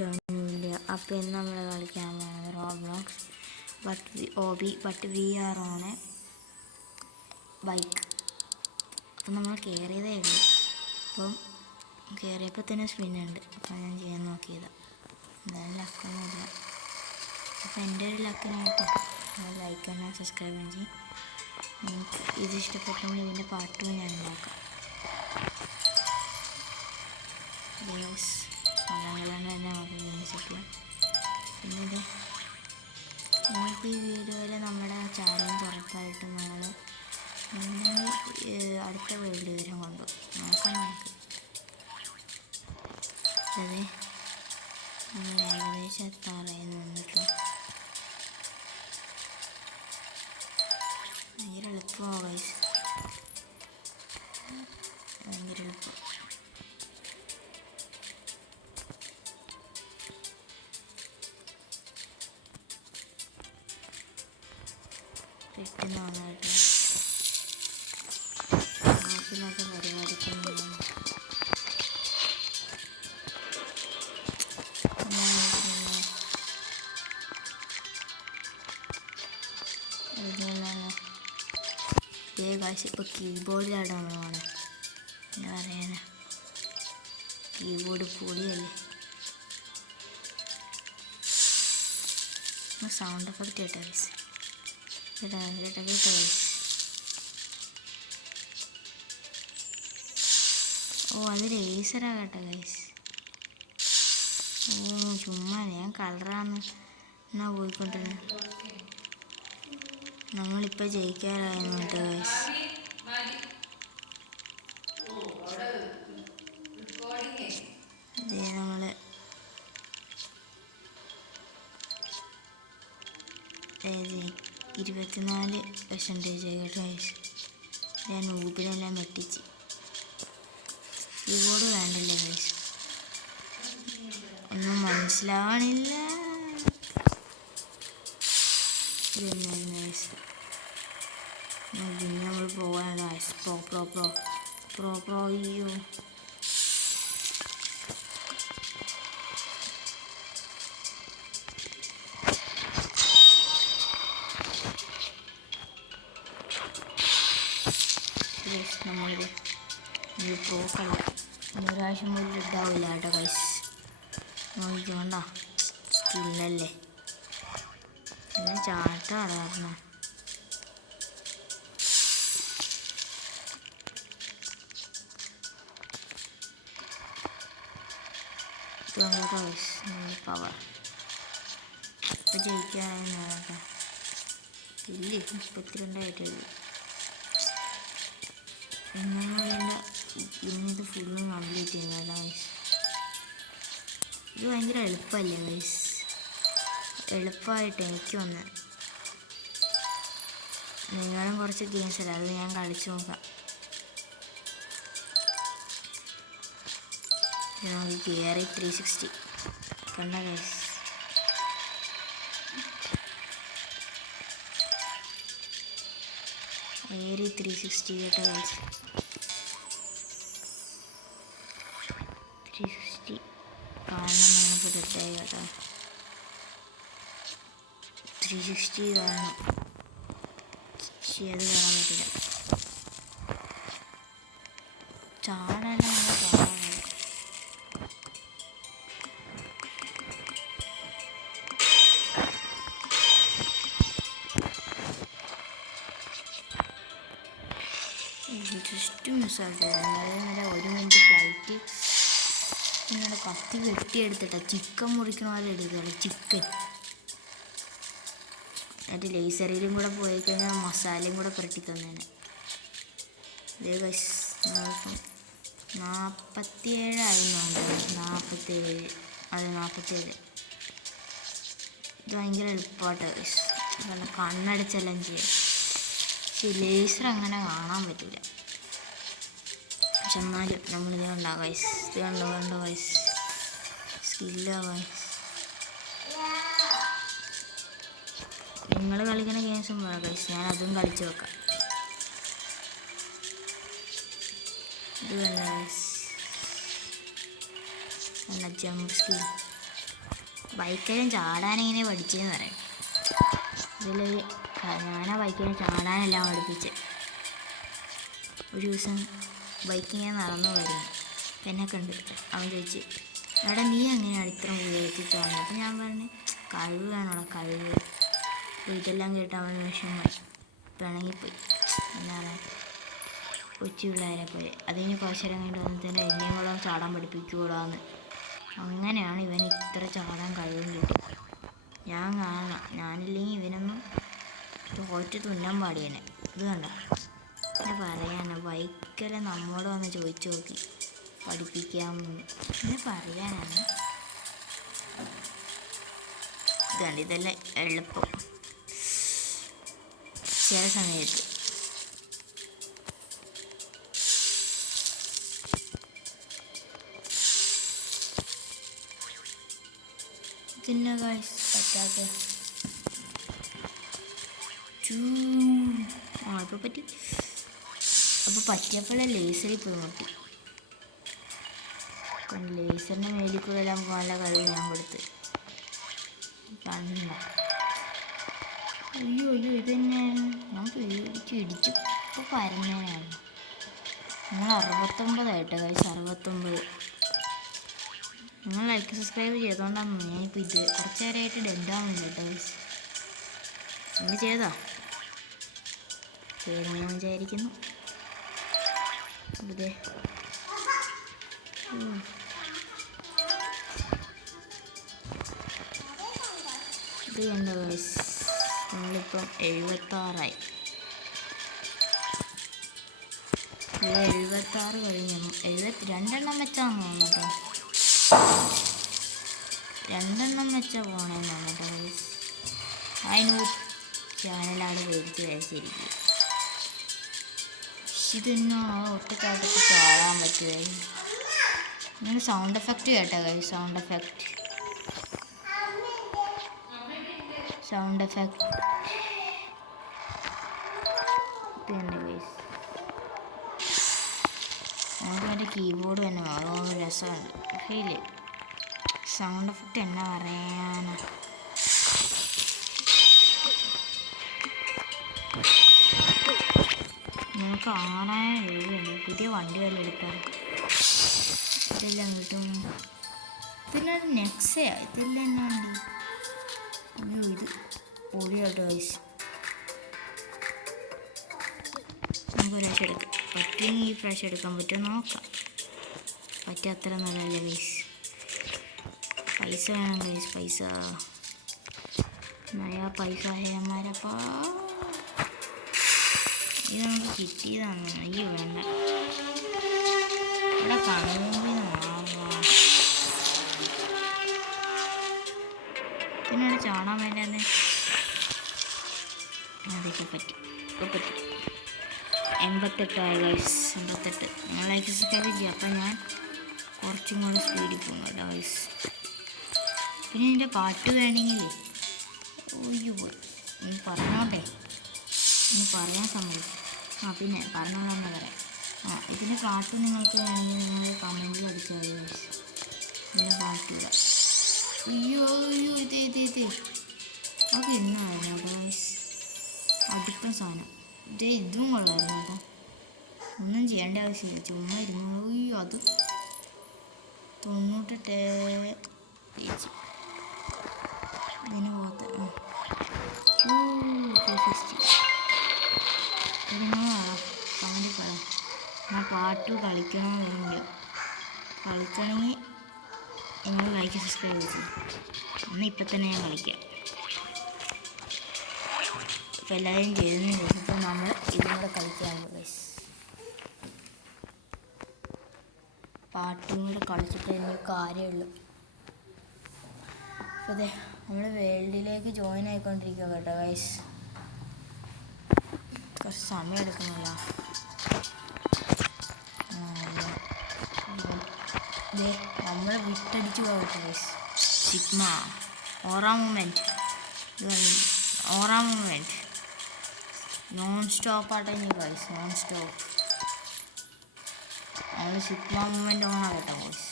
ില്ല. അപ്പോൾ ഇന്ന് നമ്മൾ കളിക്കാൻ പോകുന്നത് Roblox but we R on A bike. അപ്പം നമ്മൾ കയറിയതേ ഉള്ളൂ. അപ്പം കയറിയപ്പോൾ തന്നെ സ്പിന്നുണ്ട്. അപ്പം ഞാൻ ചെയ്യാൻ നോക്കിയതാണ്. എന്തായാലും ലക്കൊന്നുമില്ല. അപ്പം എൻ്റെ ഒരു ലക്കിനായിട്ട് ലൈക്ക് തന്നെ സബ്സ്ക്രൈബ് ചെയ്യും. നിങ്ങൾക്ക് ഇത് ഇഷ്ടപ്പെട്ടെങ്കിൽ ഇതിൻ്റെ പാർട്ടും ഞാൻ ഉണ്ടാക്കാം. സ്ഥലങ്ങളാണ് തന്നെ നമുക്ക് വിന്യസിക്കാം. പിന്നെ നിങ്ങൾക്ക് ഈ വീഡിയോയിൽ നമ്മുടെ ചാലഞ്ച് ഉറപ്പായിട്ടും നമ്മൾ അടുത്ത വേൾഡ് വരെ കൊണ്ടു നോക്കാം. അതെ, നമ്മൾ ഏകദേശം എത്താറായെന്ന് വന്നിട്ട് ഭയങ്കര എളുപ്പമാവും. ഭയങ്കര എളുപ്പം. പെട്ടെന്നായിട്ട് ആവശ്യമില്ലാത്ത പരിപാടിക്കൊന്നും കാശ്. ഇപ്പോൾ കീബോർഡിലാണ് നമ്മൾ പോണത്. എന്താ പറയാനാ, കീബോർഡ് പൊടിയല്ലേ. സൗണ്ട് എഫക്റ്റ് കേട്ടോ ഗൈസ്. കേട്ടോ ഗൈസ്. ഓ, അത് ലേസറാ കേട്ടോ ഗൈസ്. ഓ ചുമ്മാ ഞാൻ കളറാന്ന് എന്നാ പോയിക്കൊണ്ടിരുന്നത്. നമ്മളിപ്പോൾ ജയിക്കാറായിരുന്നു കേട്ടോ ഗൈസ്. നമ്മൾ 24% കേട്ടോ ഗൈസ്. ഞാൻ ഊബിലെല്ലാം വെട്ടിച്ച്. കീബോർഡ് വേണ്ടല്ലേ ഗൈസ്, ഒന്നും മനസ്സിലാവണില്ല. പിന്നെ നമ്മൾ പോകാനുള്ള പ്രോ അയ്യോ. നമ്മളിത് പ്രോ കളി ഒരാഴ്ച മുതൽ ഇതാവില്ല കേട്ടോ ഗൈസ്. നോക്കിക്കൊണ്ടാ സ്കില്ലല്ലേ. പിന്നെ ചാട്ടമാണ് പറഞ്ഞത്. പവർ ഇപ്പം ജയിക്കാനായി നോക്കാം. ഇല്ലേ, 32 ഇന്നിത് ഫുള്ളും കംപ്ലീറ്റ് ചെയ്യുന്നതാണ് ഗൈസ്. ഇത് ഭയങ്കര എളുപ്പമല്ലേ ഗൈസ്. എളുപ്പമായിട്ട് എനിക്ക് വന്ന് നിങ്ങളും കുറച്ച് ഗെയിംസ് അല്ല, അത് ഞാൻ കളിച്ചു നോക്കാം. കയറി 360 കണ്ട ഗൈസ്. ഏറി 360 കേട്ടോ ഗൈസ്. 360 കാരണം നമുക്ക് തെറ്റായി കേട്ടോ. 360 കാരണം അത് കയറാൻ പറ്റില്ല. ചാടാനാണ് കാണാൻ. ജസ്റ്റ് മിസ്സായിട്ട് 1 മിനിറ്റ് ഫ്ലൈറ്റ് നിങ്ങളുടെ കത്തി വെട്ടിയെടുത്തിട്ടാ ചിക്കൻ മുറിക്കണ പോലെ എടുക്കുകയാണ്. ചിക്കൻ എന്നിട്ട് ലേസറിയിലും കൂടെ പോയി കഴിഞ്ഞാൽ മസാലയും കൂടെ പുരട്ടി തന്നേനെ. ഇതേ ഗൈസ് 47 ആയിരുന്നുണ്ട്. 47 അതെ 47. ഇത് ഭയങ്കര എളുപ്പമായിട്ട് ഗൈസ്. കാരണം കണ്ണടിച്ചെല്ലാം ചെയ്യാം. പക്ഷേ ലേസർ അങ്ങനെ കാണാൻ പറ്റില്ല. പക്ഷെ എന്നാലും നമ്മളിത് കണ്ടോ ഗൈസ്. ഇത് കണ്ടോ ഗൈസ്, സ്കില്ലോ ഗൈസ്. നിങ്ങൾ കളിക്കുന്ന ഗെയിംസും വേണം ഗൈസ്, ഞാൻ അതും കളിച്ച് വെക്കാം. ഇത് കണ്ടോ ഗൈസ്, നല്ല ജമ്പ് സ്കിൽ. ബൈക്കെല്ലാം ചാടാനെങ്ങനെ പഠിച്ചതെന്ന് പറയാം. ഇതിൽ ഞാനാ ബൈക്കിനെ ചാടാനെല്ലാം പഠിപ്പിച്ച്. ഒരു ദിവസം ബൈക്കിങ്ങനെ നടന്നു വരുന്നു, എന്നെ കണ്ട് അവൻ ചോദിച്ച്, എടാ നീ എങ്ങനെയാണ് ഇത്ര ഉയരത്തിൽ ചാടുന്നത്? അപ്പം ഞാൻ പറഞ്ഞു, കഴിവ് വേണോടാ, കഴിവ്. അപ്പോൾ ഇതെല്ലാം കേട്ട് അവൻ വിഷമമായി, പിണങ്ങിപ്പോയി. എന്നാ പറയാ, കൊച്ചു പിള്ളേരെ പോലെ. അതിന് കുറച്ചേരം കഴിഞ്ഞിട്ട് വന്നിട്ട് എന്നെയും കൂടെ ചാടാൻ പഠിപ്പിക്കൂടാന്ന്. അങ്ങനെയാണ് ഇവന് ഇത്ര ചാടാൻ കഴിവും കിട്ടി. ഞാൻ കാണണം, ഞാനില്ലെങ്കിൽ ഇവനൊന്നും തോറ്റ് തുന്നാൻ പാടിയേനെ. ഇത് കണ്ട, പിന്നെ പറയാനാ, ബൈക്കരെ നമ്മോട് വന്ന് ചോദിച്ചു നോക്കി പഠിപ്പിക്കാമെന്ന്. പിന്നെ പറയാനാണ്. ഇത് കണ്ട, ഇതെല്ലാം എളുപ്പം ചില സമയത്ത്. പിന്നെ ഗൈസ് പറ്റാത്ത ഇപ്പോൾ പറ്റി. അപ്പോൾ പറ്റിയപ്പോഴേ ലേസറിൽ പോയി മുട്ടി. ലേസറിൻ്റെ മേലിൽ കൂടെ എല്ലാം പോകാനുള്ള കഴിവ് ഞാൻ കൊടുത്ത്. കണ്ട, അയ്യോ അയ്യോ, ഇതന്നെ ഞാൻ പേടിച്ച് ഇടിച്ചു. ഇപ്പോൾ പരന്നേനാണ്. നിങ്ങൾ 69 ഗൈസ്, 69. നിങ്ങൾ ലൈക്ക് സബ്സ്ക്രൈബ് ചെയ്തോണ്ടാന്ന്. ഞാനിപ്പോൾ ഇത് കുറച്ച് നേരമായിട്ട് ഡെഡാവുന്നില്ല കേട്ടോ ഗൈസ്. നിങ്ങൾ ചെയ്തോ? ചെയ്തെന്ന് ഞാൻ വിചാരിക്കുന്നു. ഇതേ ഇത് കണ്ടോ ഗൈസ്, നമ്മളിപ്പം 76 76 കഴിഞ്ഞു. 72 വെച്ചാന്ന് തോന്നുന്നു കേട്ടോ. 2 വെച്ചാൽ പോകണമെന്ന് തോന്നുന്നു കേട്ടോ ഗൈസ്. അതിന് ചാനലാണ് മേടിച്ച് കഴിച്ചിരിക്കും. ഇതെന്നോ ഒറ്റക്കാട്ടൊക്കെ ചാടാൻ പറ്റുമേ. ഇങ്ങനെ സൗണ്ട് എഫക്റ്റ് കേട്ടോ ഗൈസ്, സൗണ്ട് എഫക്റ്റ് പിന്നെ ഗൈസ് നമുക്ക് എൻ്റെ കീബോർഡ് തന്നെ വളരെ രസമുണ്ട്. ഫീല് സൗണ്ട് എഫക്റ്റ് എന്നാ പറയാനാ. നമുക്ക് 6000 രൂപയുണ്ട്. പുതിയ വണ്ടി വല്ല എടുക്കാൻ ഇതെല്ലാം കിട്ടും. ഇതിലൊരു നെക്സയാ, ഇതെല്ലാം എന്നാ വണ്ടി. അയ്യോ, ഇത് പൊളിയാട്ടോ ഗൈസ്. നമുക്ക് ഒരു പ്രാവശ്യം എടുക്കാം. പറ്റുമെങ്കിൽ ഈ പ്രാവശ്യം എടുക്കാൻ പറ്റുമോ നോക്കാം. പറ്റാത്ര നല്ലല്ലേ ഗൈസ്. പൈസ വേണം ഗൈസ്, പൈസ. നയാ പൈസ ഹേ ഹമാരാ പാസ്. ഇത് നമുക്ക് കിട്ടിയതാണ്. അയ്യോ വേണ്ട, ഇവിടെ കണൂന്ന് വാങ്ങാം. പിന്നെ ചാടാൻ വേണ്ടത് അതൊക്കെ പറ്റി. 88 ഗൈസ്, 88. നിങ്ങൾ ലൈക്ക് സബ്സ്ക്രൈബ് ചെയ്യുക. അപ്പം ഞാൻ കുറച്ചും കൂടെ സ്പീഡിൽ പോകും കേട്ടോ ഗൈസ്. പിന്നെ എൻ്റെ പാട്ട് വേണമെങ്കിൽ ഒയ്യോ പോയി ഇനി പറഞ്ഞോട്ടെ, ഇനി പറയാൻ സമ്മതിക്കും. പിന്നെ പറഞ്ഞോളാന്ന് പറയാം. ഇതിൻ്റെ പാട്ട് നിങ്ങൾക്ക് വേണമെങ്കിൽ നിങ്ങൾ കമൻറ്റിൽ അടിച്ചാൽ മതി ഗൈസ്. ഇതിൻ്റെ പാട്ടില്ല. അയ്യോ അയ്യോ, ഇത് അത് എന്നായിരുന്നു ഗൈസ്, അടുത്ത സാധനം. ഇതും കൊള്ളായിരുന്നു കേട്ടോ. ഒന്നും ചെയ്യേണ്ട ആവശ്യമില്ല, ചുമ്മാ ഇരുന്നു. അയ്യോ, അത് 98 ഇതിന് പോകത്ത്. കമൻറ്റിൽ പറയാം. ഞാൻ പാട്ട് കളിക്കണമെങ്കിൽ കളിക്കണമെങ്കിൽ നിങ്ങൾ ലൈക്ക് സബ്സ്ക്രൈബ് ചെയ്തു. എന്നാൽ ഇപ്പം തന്നെ ഞാൻ കളിക്കാം. ഇപ്പം എല്ലാവരും ചെയ്തതിന് ശേഷം ഇപ്പം നമ്മൾ ഇതും കൂടെ കളിക്കാറുണ്ട് ഗൈസ്. പാട്ടും കൂടെ കളിച്ചിട്ട് എനിക്ക് കാര്യമുള്ളൂ. അപ്പോൾ അതെ, നമ്മൾ വേൾഡിലേക്ക് ജോയിൻ ആയിക്കൊണ്ടിരിക്കുക കേട്ടോ ഗൈസ്. കുറച്ച് സമയം എടുക്കുന്നില്ല. നമ്മൾ വിട്ടടിച്ച് പോകട്ടെ guys. Sigma aura moment non stop ആട്ടെ ഇനി ഗൈസ്, നോൺ സ്റ്റോപ്പ്. നമ്മൾ സിഗ്മ മൂവ്മെൻറ്റ് ഓണാകട്ടോ ഗൈസ്.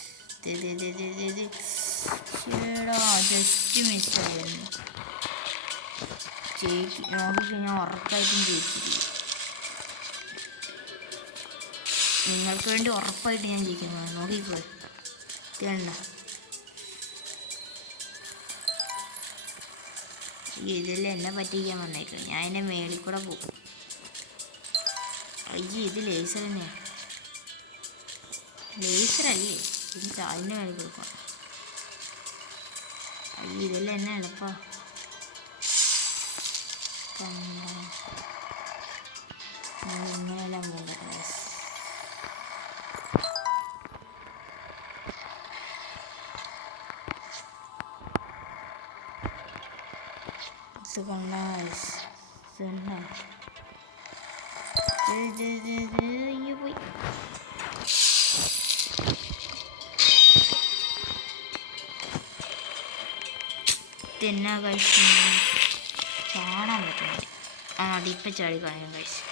ചേടാ ജസ്റ്റ് മിസ്സായിരുന്നു. നോക്കിക്കഴിഞ്ഞാൽ ഉറപ്പായിട്ടും ജയിച്ചിരിക്കും. നിങ്ങൾക്ക് വേണ്ടി ഉറപ്പായിട്ട് ഞാൻ ജയിക്കുന്നത്. നോക്കിക്കോ, വേണ്ട ഇതിൽ എന്നെ പറ്റിക്കാൻ വന്നേക്കണം. ഞാൻ എൻ്റെ മേളിൽ കൂടെ പോകും. അയ്യോ, ഇത് ലേസർ തന്നെയാണ്. ലേസറല്ലേ, ഇത് ചാലിൻ്റെ മേളിൽ കൊടുക്കണം. അയ്യോ, ഇതെല്ലാം എന്നെ എളുപ്പമാണ്. ഇങ്ങനെയെല്ലാം പോകണ്ട. ഇത് കൊണ്ട പോയി. എന്നാ കഴിച്ചു ചാടാൻ പറ്റുന്നു. അതിപ്പോൾ ചാടി കളയാൻ കഴിച്ചു.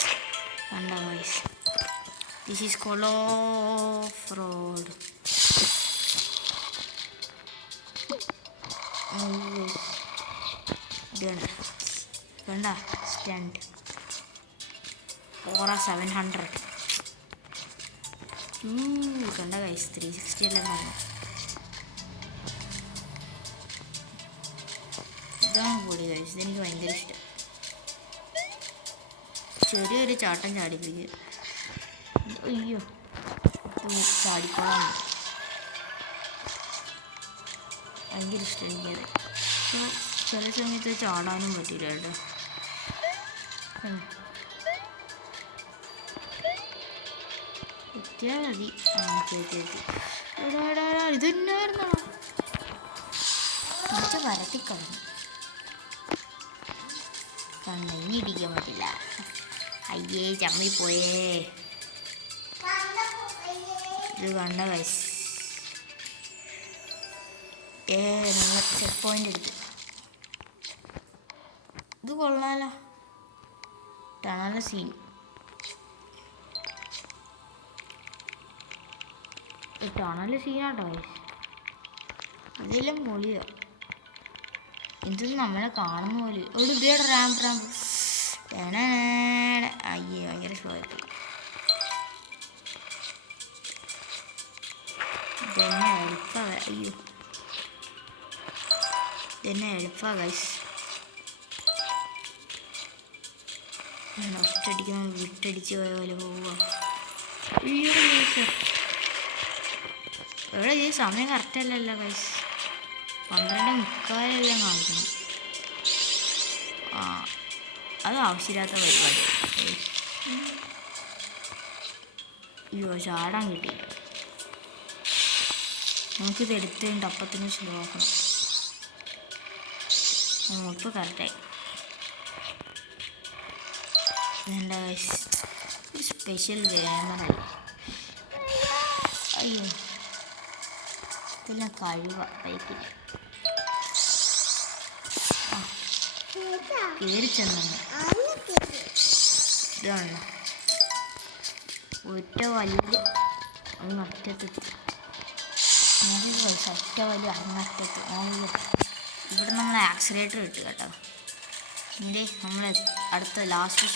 കണ്ട കഴിച്ചു. This is called off road. കണ്ട സ്റ്റണ്ട് ഓറ 700. കണ്ട കഴിച്ചു. 360 എല്ലാം കാണും. ഇതാണ് പൊടി കഴിച്ചു. ഇതെനിക്ക് ഭയങ്കര ഇഷ്ടം. ചെറിയൊരു ചാട്ടം ചാടിപ്പിക്കുക. അയ്യോ, ചാടിക്കോളാം. ഭയങ്കര ഇഷ്ടം എനിക്കത്. അപ്പോൾ ചില സമയത്ത് ചാടാനും പറ്റില്ല കേട്ടോ. എത്തിയാൽ മതി. എത്തി. ഇത് തന്നെയായിരുന്നോ വരത്തിക്കളഞ്ഞു. കണ്ണി ഇടിക്കാൻ പറ്റില്ല. അയ്യേ, ചമ്മിപ്പോയേ. ഇത് കണ്ട വയസ്സ്. നിങ്ങൾ ചെക്ക് പോയിന്റ് എടുത്ത്. ഇത് കൊള്ളാലോ. Tunnel scene. ടണൽ സീനാട്ടോ വയസ്സ്. അതെല്ലാം പൊളിയോ. ഇതൊന്നും നമ്മളെ കാണുന്ന പോലെ. ഒരു ഇതേടെ റാമ്പ്. അയ്യേ, ഭയങ്കര സ്ലോ ആയിട്ട്. ഇതെന്നെ എളുപ്പമാണ്. അയ്യോ, ഇതെന്നെ എളുപ്പമാണ് ഗൈസ്. ഒറ്റടിക്കുന്ന വിട്ടടിച്ച് പോയ പോലെ പോവുക. അയ്യോ, എവിടെ ഈ സമയം കറക്റ്റല്ലല്ലോ ഗൈസ്. 12:45 കാണിക്കണം. അത് ആവശ്യമില്ലാത്ത പരിപാടി. അയ്യോ, ചാടാൻ കിട്ടിയില്ല. നമുക്കിത് എടുത്തിട്ട് അപ്പത്തിന് സ്ലോ ആക്കണം. ഇപ്പോൾ കറക്റ്റായി. എന്താ സ്പെഷ്യൽ ക്യാമറ. അയ്യോ, ഇതെല്ലാം കഴിവ ബൈക്കിൽ. കയറി ചെന്നു. ഇതാണ് ഒറ്റ വലിയ അങ്ങറ്റത്തെത്തി. ഒറ്റ വലിയ അങ്ങറ്റത്ത്. ഇവിടെ നമ്മൾ ആക്സിലേറ്റർ ഇട്ട് കേട്ടോ. ഇതിൻ്റെ നമ്മൾ അടുത്ത last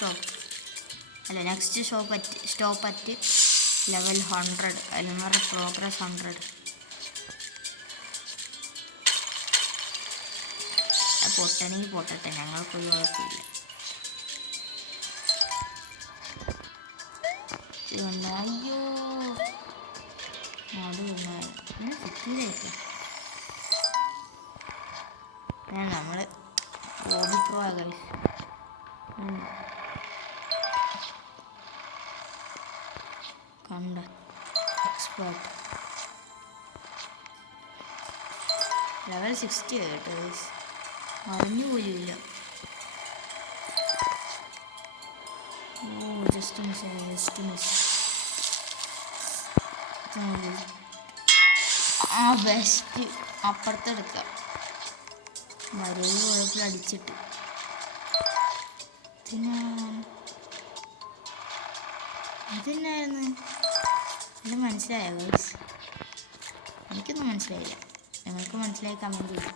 next stop at level 100. അല്ലെങ്കിൽ പ്രോഗ്രസ് 100. പൊട്ടണെങ്കിൽ പൊട്ടട്ടെ, ഞങ്ങൾക്കൊരു കുഴപ്പമില്ല. അയ്യോ, അത് സിറ്റിയിലേക്ക് നമ്മൾ ഹോബി പ്രോ ആകാം. കണ്ട എക്സ്പേർട്ട് ലെവൽ 60 കേട്ടോ. അറിഞ്ഞു പോലുമില്ല. Just miss. ബെസ്റ്റ് അപ്പുറത്തെടുക്കാം. മരയിൽ കുഴപ്പത്തിൽ അടിച്ചിട്ട് ഇതെന്നായിരുന്നു. ഇത് മനസ്സിലായോ ഗൈസ്? എനിക്കൊന്നും മനസ്സിലായില്ല. നിങ്ങൾക്ക് മനസ്സിലായി കമൻറ്റ് ചെയ്യും.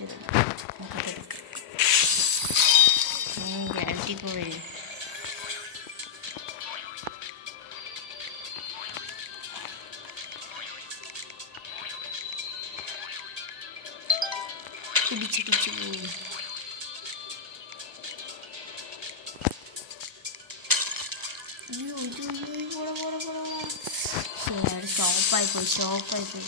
മറ്റേത് നമുക്കതെടുക്കാം. ഗ്രാവിറ്റി കോയിൽ ഇടിച്ചിടിച്ച് പോയി. അയ്യോ ഇത് സ്റ്റോപ്പായിപ്പോയി.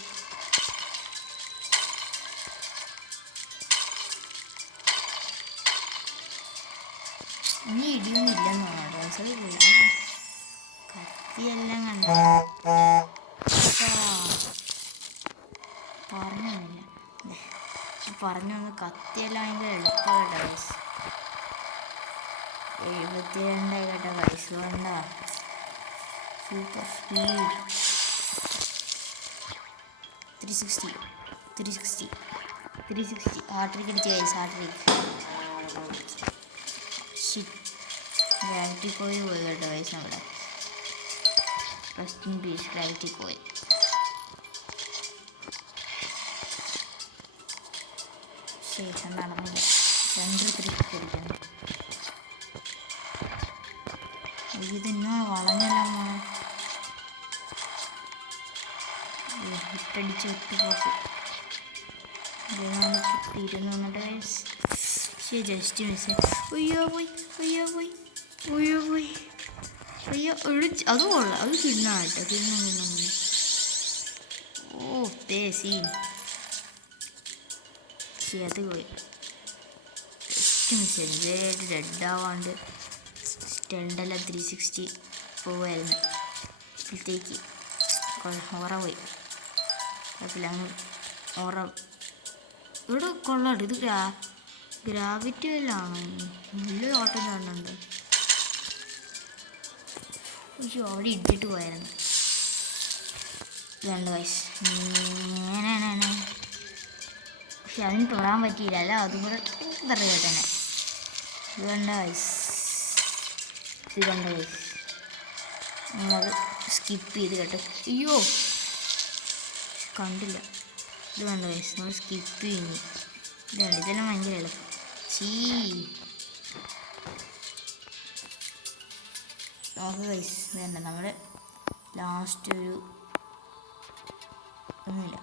ഇനി ഇടിയൊന്നും ഇല്ലെന്ന് തോന്നുന്നു. കത്തിയെല്ലാം കണ്ട പറഞ്ഞു വന്ന് കത്തിയെല്ലാം ഭയങ്കര എളുപ്പമാണ് ഗൈസ്. 72 കേട്ടോ ഗൈസ്. വേണ്ട സൂപ്പർ സ്പീഡ്. 360 ഹാർട്രിക്ക് അടിച്ച് ഗൈസ്. ഗ്രാവിറ്റി കോയിൽ പോയി കേട്ടോ ഗൈസ്. നമ്മുടെ rest in peace gravity coil. ശേഷം നടന്നില്ല. സെൻട്രൽ 360 ഇതിന്നോ വളഞ്ഞല്ലോ. ഇട്ടടിച്ച് ഒത്തുപോക്ക്. ഇരുന്ന് വന്നിട്ട് ജസ്റ്റ് മിസ്. അയ്യോ പോയി. അത് കൊള്ളാം. അത് കിണ്ണാട്ടോ. കിണ്ണം. ഓ സീൻ. അത് പോയി. ജസ്റ്റ് മിസ് ആയിരുന്നു. വേറെ ഡെഡാവാണ്ട് സ്റ്റെൻഡല്ല 360 പോവായിരുന്നു. ഇപ്പോഴത്തേക്ക് ഓറ പോയി. കുഴപ്പമില്ല. ഇവിടെ കൊള്ളാണ്ട്. ഇത് ഗ്രാവിറ്റി വല്ലാണ്. വലിയ ഓട്ടം കാണുന്നുണ്ട്. പക്ഷെ അവിടെ ഇട്ടിട്ട് പോയായിരുന്നു. രണ്ട് വയസ്സ് പക്ഷെ അതിന് തൊടാൻ പറ്റിയില്ല. അല്ല അതും കൂടെ തന്നെ. ഇത് കണ്ട വയസ്സ് നമ്മളത് സ്കിപ്പ് ചെയ്ത് കേട്ടോ. അയ്യോ കണ്ടില്ല. ഇത് കണ്ട വയസ്സ് നമ്മൾ സ്കിപ്പ് ചെയ്യുന്നു. ഇതെല്ലാം ഭയങ്കര എളുപ്പം. നമുക്ക് വയസ്സ് വേണ്ട. നമ്മൾ ലാസ്റ്റ് ഒന്നുമില്ല.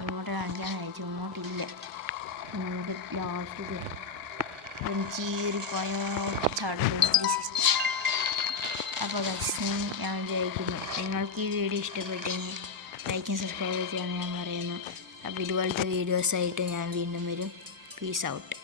ഇങ്ങോട്ട് കാണിക്കാൻ കഴിച്ചു. ഇങ്ങോട്ടില്ല. നമുക്ക് ലാസ്റ്റ് ചീറിപ്പോയോ ചാടും 360. അപ്പോൾ ഞാൻ വിചാരിക്കുന്നു നിങ്ങൾക്ക് ഈ വീഡിയോ ഇഷ്ടപ്പെട്ടെങ്കിൽ ലൈക്കും സബ്സ്ക്രൈബ് ചെയ്യാമെന്ന് ഞാൻ പറയുന്നു. അപ്പോൾ ഇതുപോലത്തെ വീഡിയോസായിട്ട് ഞാൻ വീണ്ടും വരും. Peace out.